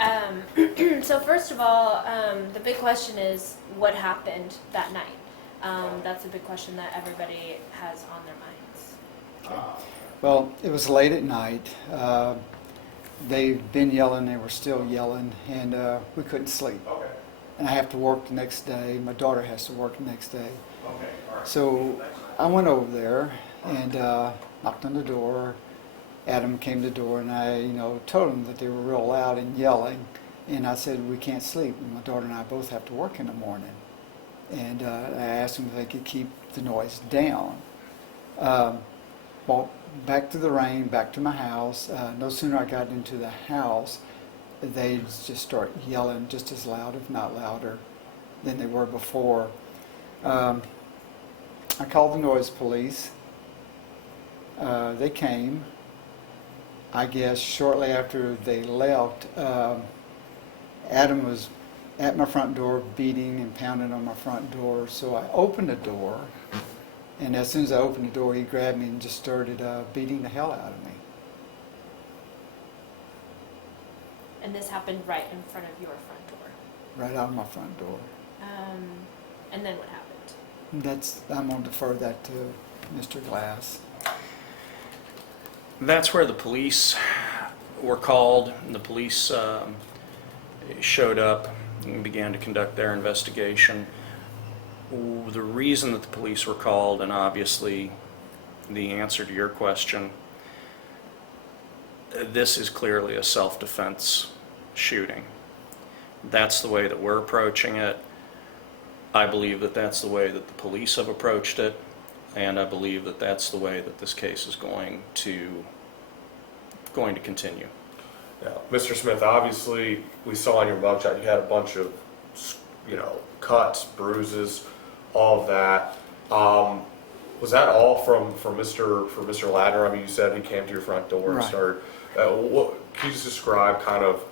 So first of all, the big question is what happened that night. That's a big question that everybody has on their minds. Well, it was late at night. They've been yelling, they were still yelling, and we couldn't sleep. Okay. And I have to work the next day. My daughter has to work the next day. Okay. All right. So I went over there and knocked on the door. Adam came to the door, and I, told him that they were real loud and yelling. And I said, we can't sleep. And my daughter and I both have to work in the morning. And I asked them if they could keep the noise down. Walked back to the rain, back to my house. No sooner I got into the house, they just start yelling just as loud, if not louder, than they were before. I called the noise police. They came. I guess shortly after they left, Adam was at my front door beating and pounding on my front door. So I opened the door, and as soon as I opened the door, he grabbed me and just started beating the hell out of me. And this happened right in front of your front door. Right out of my front door. And then what happened? I'm going to defer that to Mr. Glass. That's where the police were called. The police showed up and began to conduct their investigation. The reason that the police were called, and obviously the answer to your question, this is clearly a self-defense shooting. That's the way that we're approaching it. I believe that that's the way that the police have approached it, and I believe that that's the way that this case is going to continue. Yeah, Mr. Smith, obviously we saw on your mugshot you had a bunch of, cuts, bruises, all of that. Was that all from Mr. Ladner? I mean, you said he came to your front door and Right. started. Can you just describe kind of,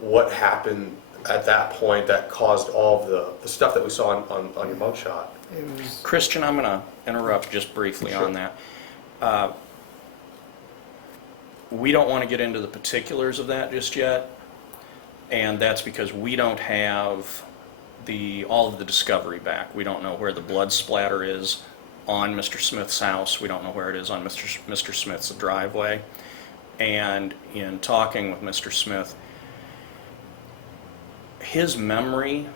what happened at that point that caused all of the stuff that we saw on your mugshot? It was Christian, I'm going to interrupt just briefly Sure. on that. We don't want to get into the particulars of that just yet, and that's because we don't have all of the discovery back. We don't know where the blood splatter is on Mr. Smith's house. We don't know where it is on Mr. Smith's driveway. And in talking with Mr. Smith, his memory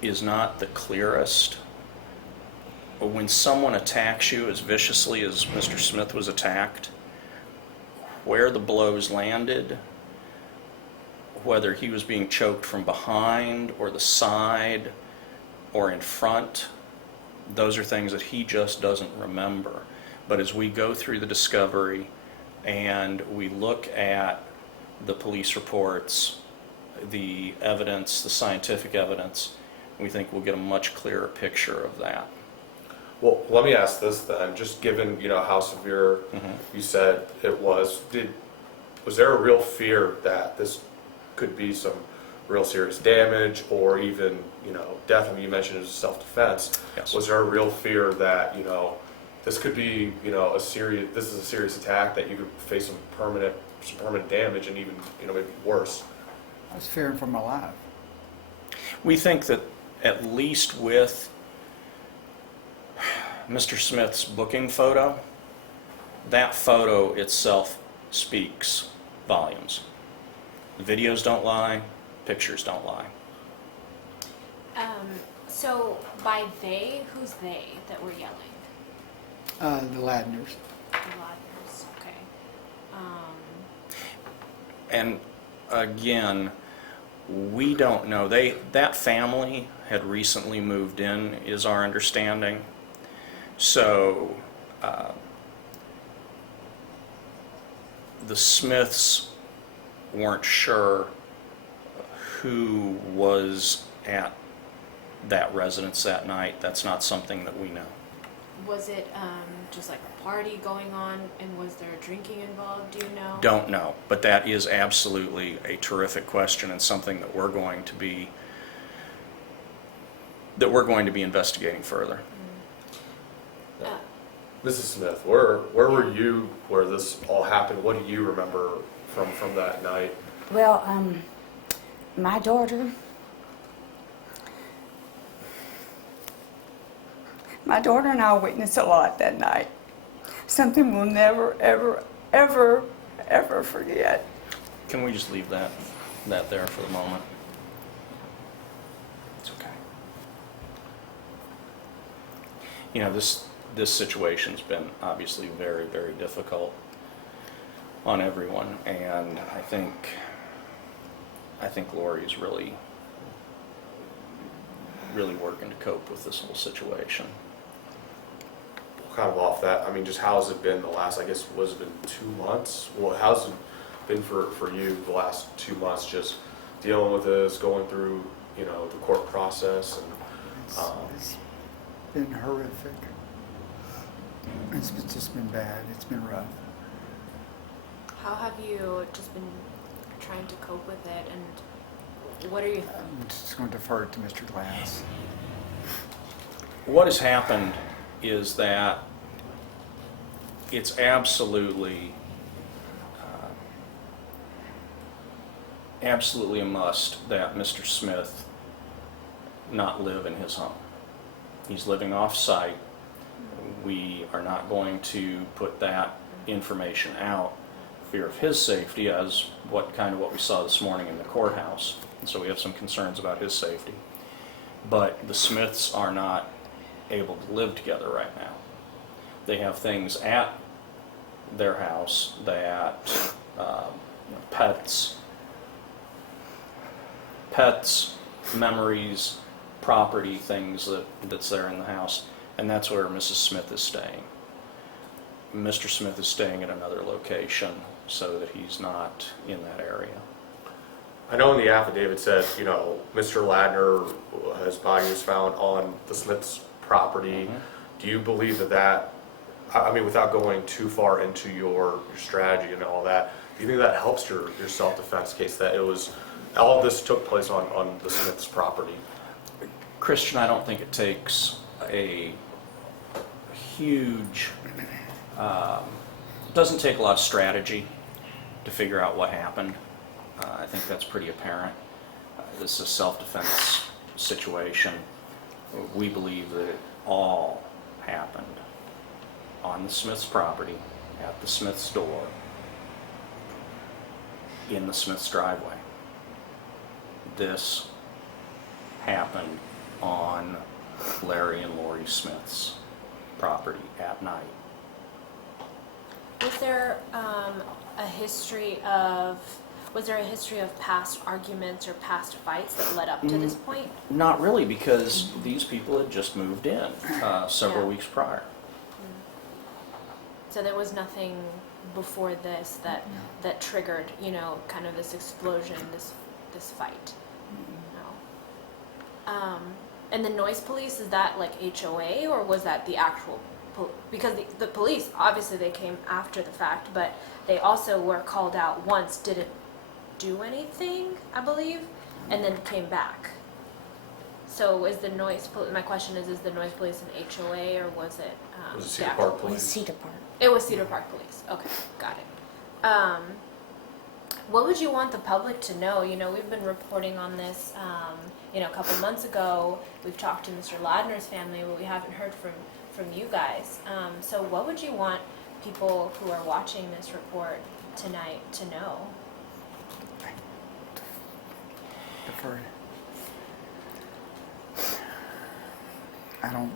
is not the clearest. But when someone attacks you as viciously as Mr. Smith was attacked, where the blows landed, whether he was being choked from behind or the side or in front, those are things that he just doesn't remember. But as we go through the discovery and we look at the police reports, the evidence, the scientific evidence, we think we'll get a much clearer picture of that. Well, let me ask this then. Just given how severe you said it was, was there a real fear that this could be some real serious damage or even death? I mean, you mentioned it was self-defense. Yes. Was there a real fear that this could be a serious attack that you could face some permanent damage and even maybe worse? I was fearing for my life. We think that at least with Mr. Smith's booking photo, that photo itself speaks volumes. The videos don't lie, pictures don't lie. So by they, who's they that were yelling? The Ladners. The Ladners, okay. And again, we don't know. That family had recently moved in, is our understanding. So the Smiths weren't sure who was at that residence that night. That's not something that we know. Was it just like a party going on, and was there drinking involved? Do you know? Don't know, but that is absolutely a terrific question and something that we're going to be investigating further. Mrs. Smith, where were you where this all happened? What do you remember from that night? Well, my daughter and I witnessed a lot that night. Something we'll never, ever, ever, ever forget. Can we just leave that there for the moment? It's okay. You know, this situation's been obviously very, very difficult on everyone, and I think Lori's really working to cope with this whole situation. Kind of off that, I mean, just how's it been the last, I guess, was it been 2 months? Well, how's it been for you the last 2 months, just dealing with this, going through, you know, the court process, and It's been horrific. It's just been bad. It's been rough. How have you just been trying to cope with it, and what are you? I'm just going to defer it to Mr. Glass. What has happened is that it's absolutely a must that Mr. Smith not live in his home. He's living off-site. We are not going to put that information out, fear of his safety, as what we saw this morning in the courthouse. And so we have some concerns about his safety. But the Smiths are not able to live together right now. They have things at their house that pets, memories, property, things that's there in the house, and that's where Mrs. Smith is staying. Mr. Smith is staying at another location so that he's not in that area. I know in the affidavit said, you know, Mr. Ladner, his body was found on the Smith's property. Mhm. Do you believe that, I mean, without going too far into your strategy and all that, do you think that helps your self-defense case, that it was, all of this took place on the Smith's property? Christian, I don't think it takes a huge, doesn't take a lot of strategy to figure out what happened. I think that's pretty apparent. This is a self-defense situation. We believe that it all happened on the Smith's property, at the Smith's door, in the Smith's driveway. This happened on Larry and Lori Smith's property at night. Was there a history of past arguments or past fights that led up to this point? Not really, because these people had just moved in several Yeah. weeks prior. So there was nothing before this that triggered, you know, kind of this explosion, this fight. No. And the noise police, is that like HOA, or was that the actual? Because the police, obviously they came after the fact, but they also were called out once, didn't do anything, I believe, and then came back. So is the noise, my question is the noise police an HOA, or was it? Was it the Cedar actual Park Police? Cedar Park. It was Cedar Park Police. Okay, got it. What would you want the public to know? You know, we've been reporting on this, you know, a couple months ago. We've talked to Mr. Ladner's family, but we haven't heard from you guys. So what would you want people who are watching this report tonight to know? Defer. I don't,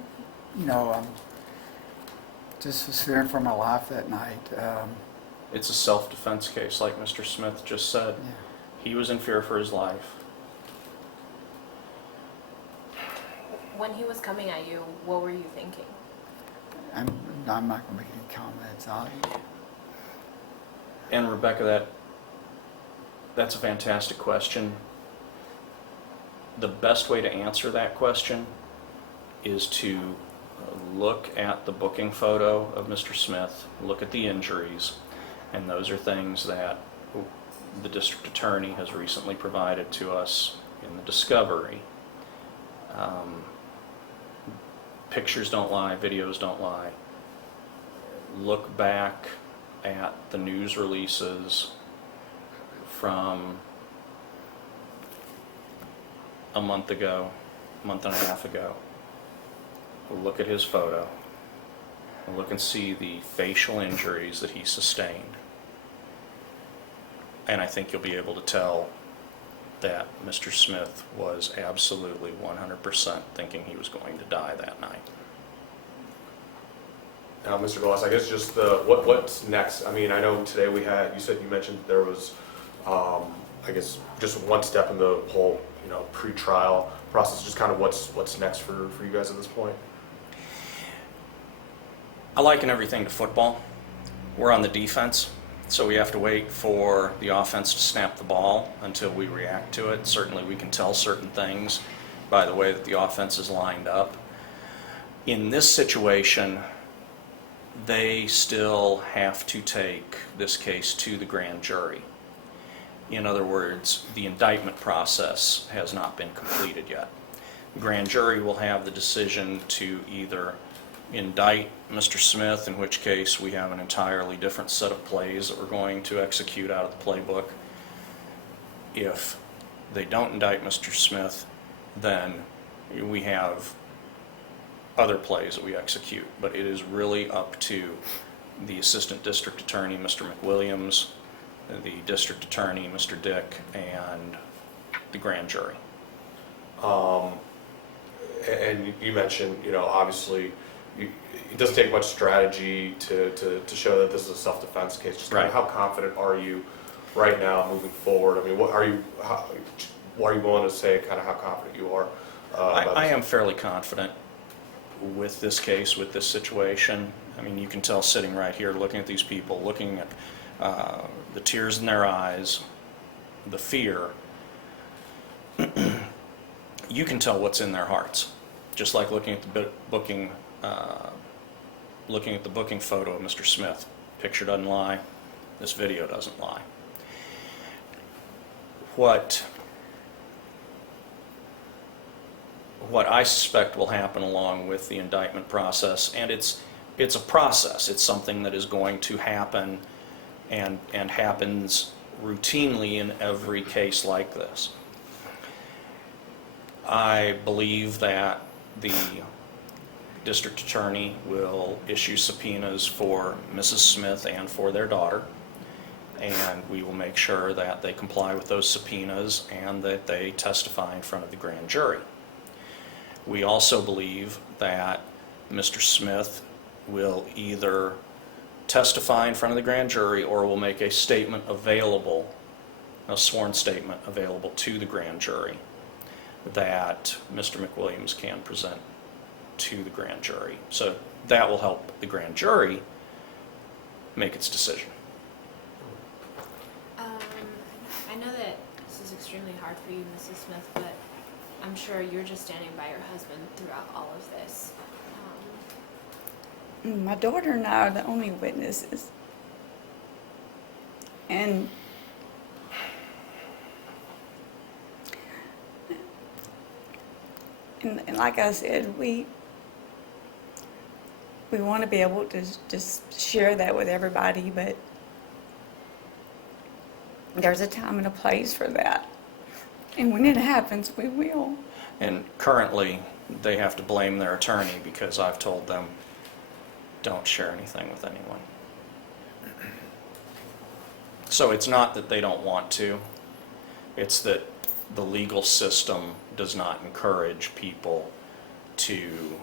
you know, just was fearing for my life that night. It's a self-defense case, like Mr. Smith just said. Yeah. He was in fear for his life. When he was coming at you, what were you thinking? I'm not going to make any comments. And Rebecca, that's a fantastic question. The best way to answer that question is to look at the booking photo of Mr. Smith, look at the injuries, and those are things that the district attorney has recently provided to us in the discovery. Pictures don't lie, videos don't lie. Look back at the news releases from a month ago, month and a half ago. We'll look at his photo. We'll look and see the facial injuries that he sustained. And I think you'll be able to tell that Mr. Smith was absolutely 100% thinking he was going to die that night. Now, Mr. Glass, I guess just what's next? I mean, I know today you mentioned there was, I guess, just one step in the whole, pre-trial process. Just kind of what's next for you guys at this point? I liken everything to football. We're on the defense, so we have to wait for the offense to snap the ball until we react to it. Certainly we can tell certain things by the way that the offense is lined up. In this situation, they still have to take this case to the grand jury. In other words, the indictment process has not been completed yet. The grand jury will have the decision to either indict Mr. Smith, in which case we have an entirely different set of plays that we're going to execute out of the playbook. If they don't indict Mr. Smith, then we have other plays that we execute. But it is really up to the Assistant District Attorney, Mr. McWilliams, the District Attorney, Mr. Dick, and the grand jury. And you mentioned, obviously, it doesn't take much strategy to show that this is a self-defense case. Just kind of how confident are you right now moving forward? I mean, what are you willing to say kind of how confident you are? I am fairly confident with this case, with this situation. I mean, you can tell sitting right here, looking at these people, looking at the tears in their eyes, the fear, you can tell what's in their hearts. Just like looking at the booking photo of Mr. Smith. Picture doesn't lie. This video doesn't lie. What I suspect will happen along with the indictment process, and it's a process. It's something that is going to happen and happens routinely in every case like this. I believe that the district attorney will issue subpoenas for Mrs. Smith and for their daughter, and we will make sure that they comply with those subpoenas and that they testify in front of the grand jury. We also believe that Mr. Smith will either testify in front of the grand jury or will make a statement available, a sworn statement available to the grand jury that Mr. McWilliams can present to the grand jury. So that will help the grand jury make its decision. I know that this is extremely hard for you, Mrs. Smith, but I'm sure you're just standing by your husband throughout all of this. My daughter and I are the only witnesses. And like I said, we want to be able to just share that with everybody, but there's a time and a place for that. And when it happens, we will. And currently, they have to blame their attorney because I've told them, don't share anything with anyone. So it's not that they don't want to, it's that the legal system does not encourage people to,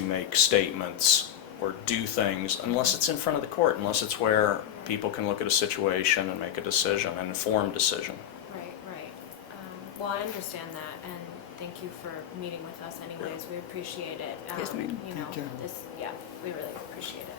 make statements or do things unless it's in front of the court, unless it's where people can look at a situation and make a decision, an informed decision. Right. Well, I understand that, and thank you for meeting with us anyways. We appreciate it. Yes, ma'am. You know, Thank you. we really appreciate it.